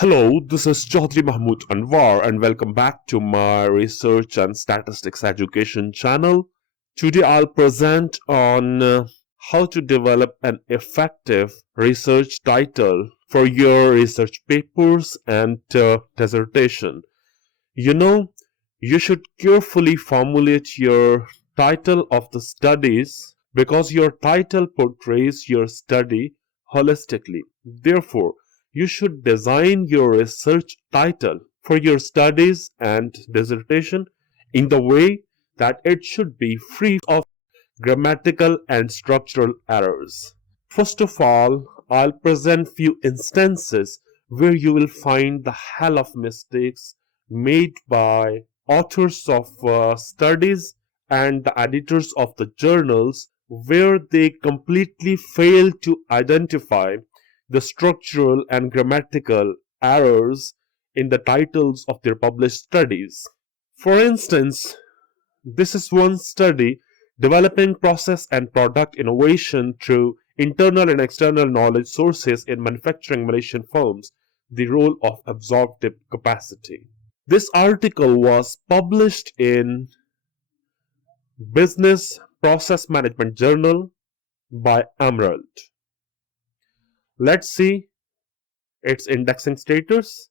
Hello, this is Chaudhry Mahmood Anwar and welcome back to my Research and Statistics Education channel. Today I'll present on how to develop an effective research title for your research papers and dissertation. You should carefully formulate your title of the studies because your title portrays your study holistically. Therefore, you should design your research title for your studies and dissertation in the way that it should be free of grammatical and structural errors. First of all, I'll present few instances where you will find the hell of mistakes made by authors of studies and the editors of the journals where they completely fail to identify the structural and grammatical errors in the titles of their published studies. For instance, this is one study developing process and product innovation through internal and external knowledge sources in manufacturing Malaysian firms, the role of absorptive capacity. This article was published in Business Process Management Journal by Emerald. Let's see its indexing status.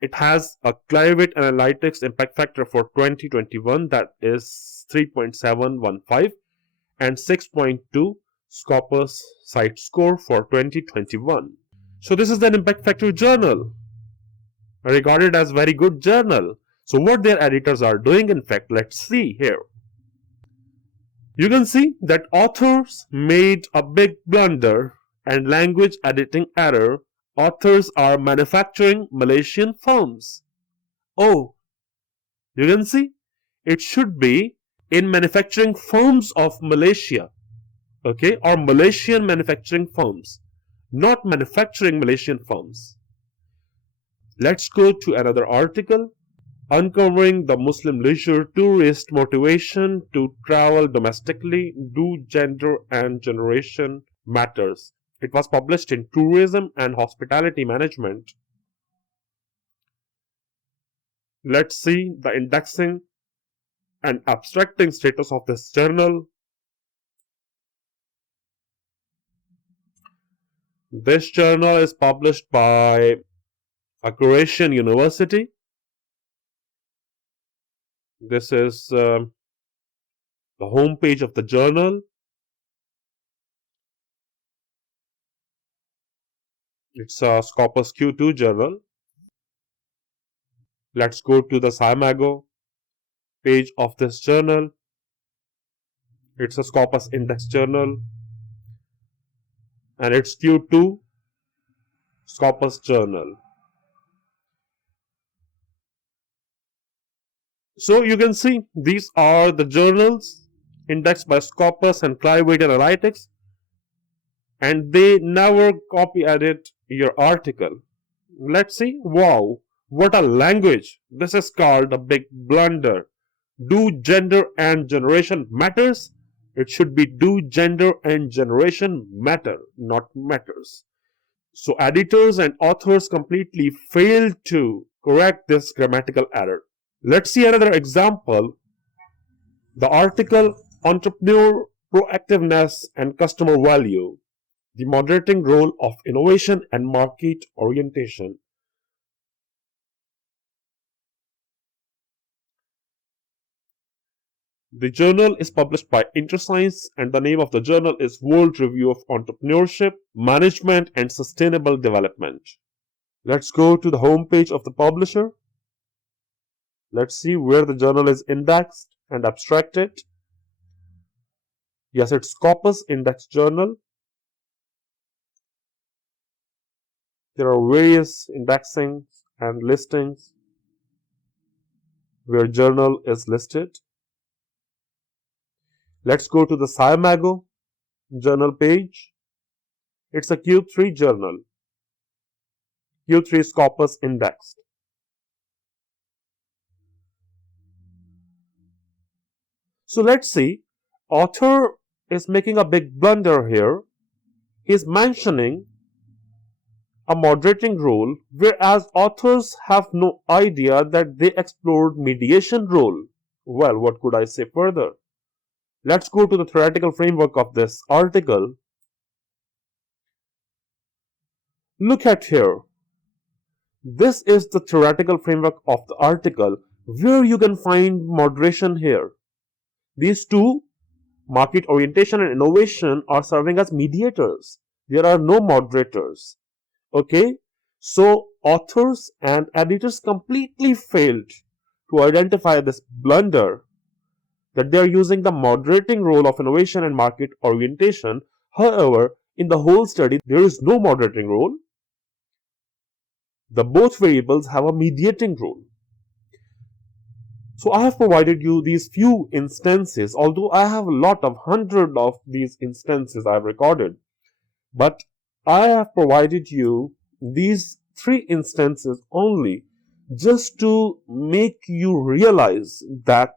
It has a Clarivate Analytics impact factor for 2021 that is 3.715 and 6.2 Scopus site score for 2021. So this is an impact factor journal, regarded as very good journal. So what their editors are doing, in fact, let's see here. You can see that authors made a big blunder and language editing error. Authors are manufacturing Malaysian firms. Oh, you can see it should be in manufacturing firms of Malaysia, okay, or Malaysian manufacturing firms, not manufacturing Malaysian firms. Let's go to another article. Uncovering the Muslim leisure tourist motivation to travel domestically. Do gender and generation matters? It was published in Tourism and Hospitality Management. Let's see the indexing and abstracting status of this journal. This journal is published by Accreditation University. This is the home page of the journal. It's a Scopus Q2 journal. Let's go to the SciMago page of this journal. It's a Scopus Index journal and it's Q2 Scopus journal. So you can see these are the journals indexed by Scopus and Clarivate Analytics, and they never copy edit your article. Let's see. Wow, what a language. This is called a big blunder. Do gender and generation matters? It should be do gender and generation matter, not matters. So editors and authors completely failed to correct this grammatical error. Let's see another example. The article Entrepreneur Proactiveness and Customer Value, the moderating role of innovation and market orientation. The journal is published by InterScience and the name of the journal is World Review of Entrepreneurship, Management and Sustainable Development. Let's go to the home page of the publisher. Let's see where the journal is indexed and abstracted. Yes, it's Scopus Index Journal. There are various indexings and listings where journal is listed. Let's go to the SciMago journal page. It's a Q3 journal. Q3 Scopus indexed. So let's see, author is making a big blunder here. He's mentioning a moderating role, whereas authors have no idea that they explored mediation role. Well, what could I say further? Let's go to the theoretical framework of this article. Look at here. This is the theoretical framework of the article where you can find moderation here. These two, market orientation and innovation, are serving as mediators. There are no moderators. Okay? So authors and editors completely failed to identify this blunder that they are using the moderating role of innovation and market orientation. However, in the whole study, there is no moderating role. The both variables have a mediating role. So I have provided you these few instances, although I have a lot of hundred of these instances I have recorded. But I have provided you these 3 instances only just to make you realize that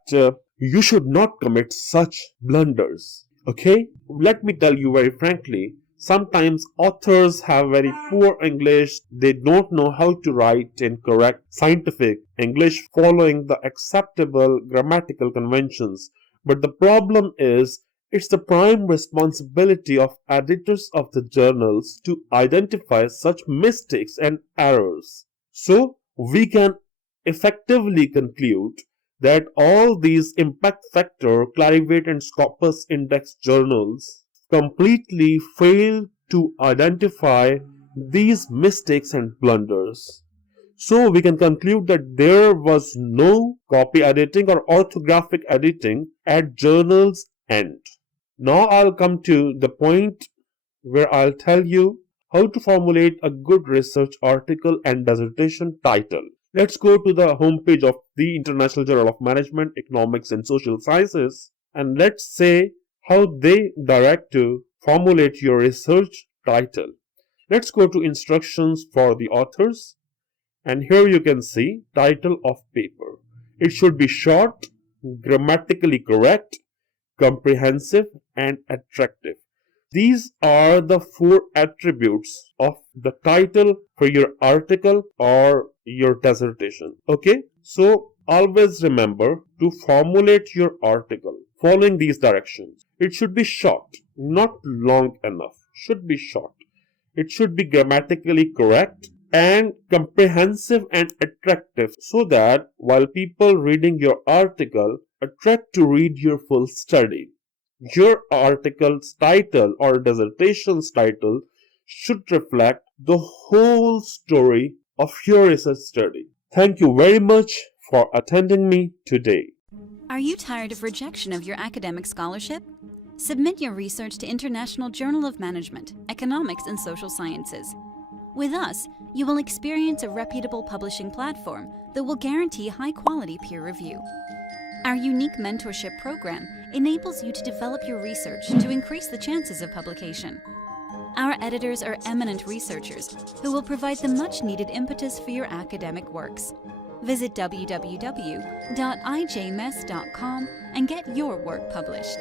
you should not commit such blunders. Okay? Let me tell you very frankly, sometimes authors have very poor English. They don't know how to write in correct scientific English following the acceptable grammatical conventions. But the problem is, it's the prime responsibility of editors of the journals to identify such mistakes and errors. So, we can effectively conclude that all these impact factor, Clarivate and Scopus index journals completely fail to identify these mistakes and blunders. So we can conclude that there was no copy editing or orthographic editing at journal's end. Now I'll come to the point where I'll tell you how to formulate a good research article and dissertation title. Let's go to the homepage of the International Journal of Management, Economics and Social Sciences, and let's say how they direct to formulate your research title. Let's go to instructions for the authors, and here you can see title of paper. It should be short, grammatically correct, comprehensive and attractive. These are the 4 attributes of the title for your article or your dissertation. Okay, so always remember to formulate your article following these directions. It should be short, not long enough. Should be short. It should be grammatically correct and comprehensive and attractive, so that while people reading your article attract to read your full study. Your article's title or dissertation's title should reflect the whole story of your research study. Thank you very much for attending me today. Are you tired of rejection of your academic scholarship? Submit your research to International Journal of Management, Economics and Social Sciences. With us, you will experience a reputable publishing platform that will guarantee high-quality peer review. Our unique mentorship program enables you to develop your research to increase the chances of publication. Our editors are eminent researchers who will provide the much-needed impetus for your academic works. Visit www.ijmess.com and get your work published.